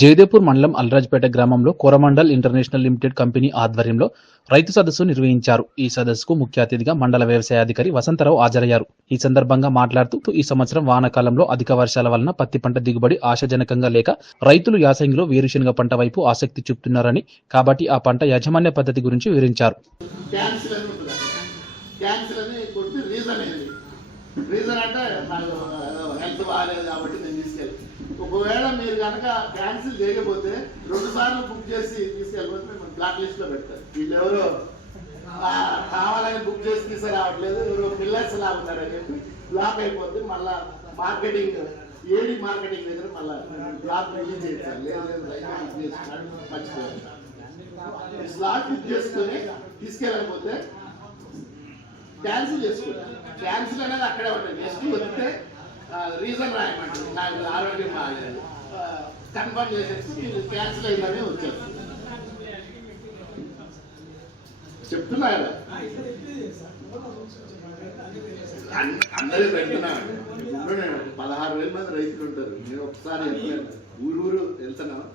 జయదేపూర్ మండలం అల్రాజ్పేట గ్రామంలో Coromandel international limited company ఆధ్వర్యంలో రైతు సదస్సు నిర్వహించారు. ఈ సదస్సుకు ముఖ్య అతిథిగా మండల వ్యవసాయాధికారి వసంతరావు హాజరయ్యారు. ఈ సందర్భంగా మాట్లాడుతూ ఈ సంవత్సరం వానాకాలంలో అధిక వర్షాల వలన పత్తి పంట దిగుబడి ఆశాజనకంగా లేక రైతులు యాసంగిలో వేరుశనగ పంట వైపు ఆసక్తి చూపుతున్నారని కాబట్టి ఆ పంట యాజమాన్య పద్ధతి గురించి వివరించారు. రీజన్ అంటే హెల్త్ బాగాలేదు కాబట్టి ఒకవేళ మీరు కనుక క్యాన్సిల్ చేయకపోతే రెండు సార్లు బుక్ చేసి తీసుకెళ్ళిపోతే మేము బ్లాక్ లిస్ట్లో పెడతారు. వీళ్ళు ఎవరో కావాలని బుక్ చేసి తీసుకురావట్లేదు ఎవరో పిల్లర్స్ లా ఉన్నారని చెప్పి బ్లాక్ అయిపోతే మళ్ళా మార్కెటింగ్ ఏడి మార్కెటింగ్ దగ్గర మళ్ళా బ్లాక్ రిలీజ్ చేస్తారు. బుక్ మర్చిపోయారు. స్లాట్ బుక్ చేసుకొని తీసుకెళ్ళకపోతే క్యాన్సిల్ చేసుకోండి. క్యాన్సిల్ అనేది అక్కడే ఉంటుంది నెక్స్ట్ వస్తే రీజన్ రాయమంటారు. నాకు ఆరోగ్యం బాగాలేదు. కన్ఫర్మ్ చేసేసి క్యాన్సిల్ అయిందని వచ్చారు చెప్తున్నా కదా అందరూ పెడుతున్నాను పదహారు వేల మంది రైతులు ఉంటారు. నేను ఒకసారి ఊరు ఊరు వెళ్తున్నాను